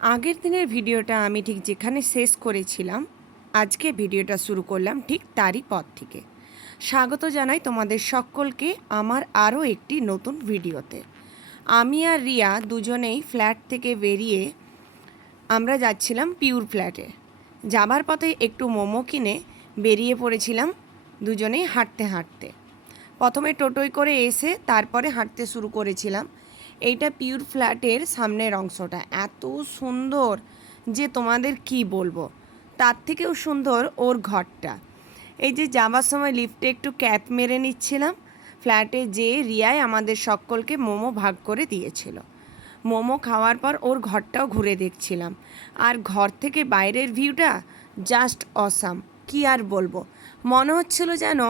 আগের দিনের ভিডিওটা আমি ঠিক যেখানে শেষ করেছিলাম, আজকে ভিডিওটা শুরু করলাম ঠিক তারই পর থেকে। স্বাগত জানাই তোমাদের সকলকে আমার আরও একটি নতুন ভিডিওতে। আমি আর রিয়া দুজনেই ফ্ল্যাট থেকে বেরিয়ে আমরা যাচ্ছিলাম পিওর ফ্ল্যাটে। যাবার পথে একটু মোমো কিনে বেরিয়ে পড়েছিলাম দুজনেই হাঁটতে হাঁটতে। প্রথমে টোটোয় করে এসে তারপরে হাঁটতে শুরু করেছিলাম। এইটা পিওর ফ্ল্যাটের সামনের অংশটা এত সুন্দর যে তোমাদের কি বলবো, তার থেকেও সুন্দর ওর ঘরটা। এই যে যাবার সময় লিফটে একটু ক্যাপ মেরে নিচ্ছিলাম, ফ্ল্যাটে যেয়ে রিয়ায় আমাদের সকলকে মোমো ভাগ করে দিয়েছিল। মোমো খাওয়ার পর ওর ঘরটাও ঘুরে দেখছিলাম, আর ঘর থেকে বাইরের ভিউটা জাস্ট অসাম। কি আর বলবো, মনে হচ্ছিল যেন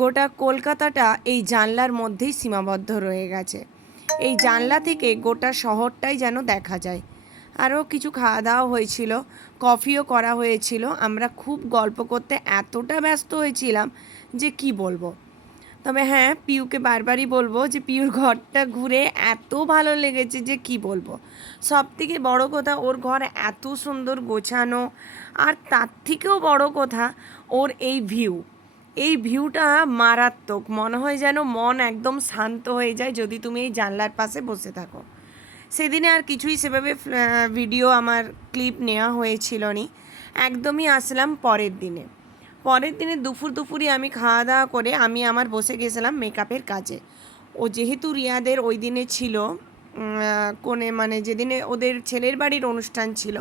গোটা কলকাতাটা এই জানলার মধ্যেই সীমাবদ্ধ রয়ে গেছে। এই জানলা থেকে গোটা শহরটাই যেন দেখা যায়। আরও কিছু খাওয়া দাওয়া হয়েছিল, কফিও করা হয়েছিল। আমরা খুব গল্প করতে এতটা ব্যস্ত হয়েছিলাম যে কি বলবো। তবে হ্যাঁ, পিউকে বারবারই বলবো যে পিউর ঘরটা ঘুরে এত ভালো লেগেছে যে কি বলবো। সবথেকে বড় কথা, ওর ঘর এত সুন্দর গোছানো, আর তার থেকেও বড় কথা ওর এই ভিউটা মারাত্মক। মনে হয় যেন মন একদম শান্ত হয়ে যায় যদি তুমি এই জানলার পাশে বসে থাকো। সেদিনে আর কিছুই সেভাবে ভিডিও আমার ক্লিপ নেওয়া হয়েছিল নি, একদমই আসলাম পরের দিনে দুপুরই আমি খাওয়া দাওয়া করে আমি আমার বসে গেছিলাম মেকআপের কাজে। ও যেহেতু রিয়াদের ওই দিনে ছিল কোণে, মানে যেদিনে ওদের ছেলের বাড়ির অনুষ্ঠান ছিল,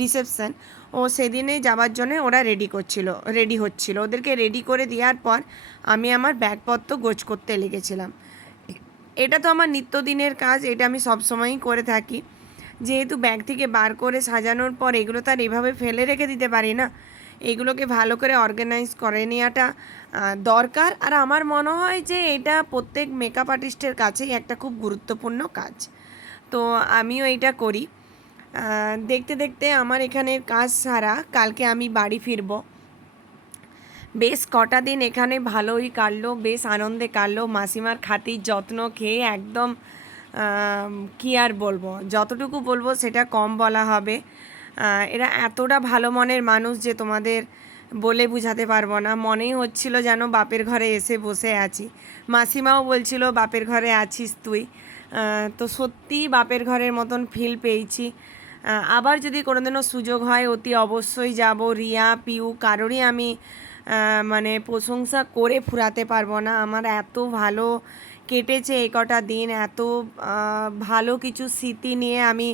রিসেপশন, ও সেদিনে যাওয়ার জন্য ওরা রেডি হচ্ছিল। ওদেরকে রেডি করে দেওয়ার পর আমি আমার ব্যাগপত্র গোছ করতে লেগেছিলাম। এটা তো আমার নিত্যদিনের কাজ, এটা আমি সবসময়ই করে থাকি। যেহেতু ব্যাগ থেকে বার করে সাজানোর পর এগুলো তো আর এভাবে ফেলে রেখে দিতে পারি না, এগুলোকে ভালো করে অর্গানাইজ করে নেওয়াটা দরকার। আর আমার মনে হয় যে এটা প্রত্যেক মেকআপ আর্টিস্টের কাছেই একটা খুব গুরুত্বপূর্ণ কাজ, তো আমিও এইটা করি। দেখতে দেখতে আমার এখানের কাজ সারা, কালকে আমি বাড়ি ফিরবো। বেশ কটা দিন এখানে ভালোই কাটলো, বেশ আনন্দে কাটলো। মাসিমার খাতির যত্ন খেয়ে একদম কী আর বলবো, যতটুকু বলবো সেটা কম বলা হবে। এরা এতটা ভালো মনের মানুষ যে তোমাদের বলে বোঝাতে পারবো না। মনেই হচ্ছিল যেন বাপের ঘরে এসে বসে আছি। মাসিমাও বলছিল বাপের ঘরে আছিস তুই। তো সত্যিই বাপের ঘরের মতন ফিল পেয়েছি। আবার যদি কোনোদিনও সুযোগ হয় অতি অবশ্যই যাব। রিয়া, পিউ কারোরই আমি মানে প্রশংসা করে ফুরাতে পারবো না। আমার এত ভালো কেটেছে এই কটা দিন, এত ভালো কিছু স্মৃতি নিয়ে আমি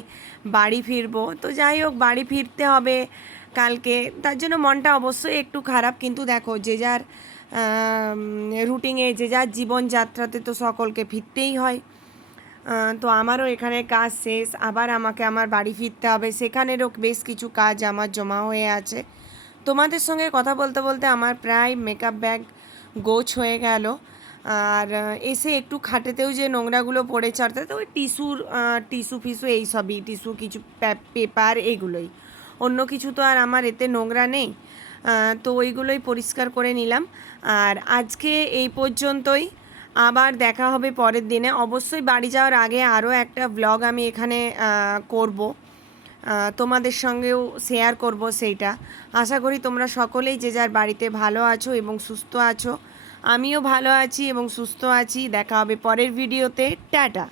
বাড়ি ফিরবো। তো যাই হোক, বাড়ি ফিরতে হবে কালকে, তার জন্য মনটা অবশ্যই একটু খারাপ। কিন্তু দেখো, যে যার রুটিনে, যে যার জীবনযাত্রাতে তো সকলকে ফিরতেই হয়। তো আমারও এখানে কাজ শেষ, আবার আমাকে আমার বাড়ি ফিরতে হবে। সেখানেরও বেশ কিছু কাজ আমার জমা হয়ে আছে। তোমাদের সঙ্গে কথা বলতে বলতে আমার প্রায় মেকআপ ব্যাগ গোছ হয়ে গেল। আর এসে একটু খাটেতেও যে নোংরাগুলো পড়েছে, অর্থাৎ ওই টিস্যু ফিস্যু এইসবই, টিস্যু কিছু পেপার, এগুলোই, অন্য কিছু তো আর আমার এতে নোংরা নেই। তো ওইগুলোই পরিষ্কার করে নিলাম। আর আজকে এই পর্যন্তই, আবার দেখা হবে পরের দিনে। অবশ্যই বাড়ি যাওয়ার আগে আরও একটা ব্লগ আমি এখানে করব, তোমাদের সঙ্গেও শেয়ার করব সেইটা। আশা করি তোমরা সকলেই যে যার বাড়িতে ভালো আছো এবং সুস্থ আছো। আমিও ভালো আছি এবং সুস্থ আছি। দেখা হবে পরের ভিডিওতে। টাটা।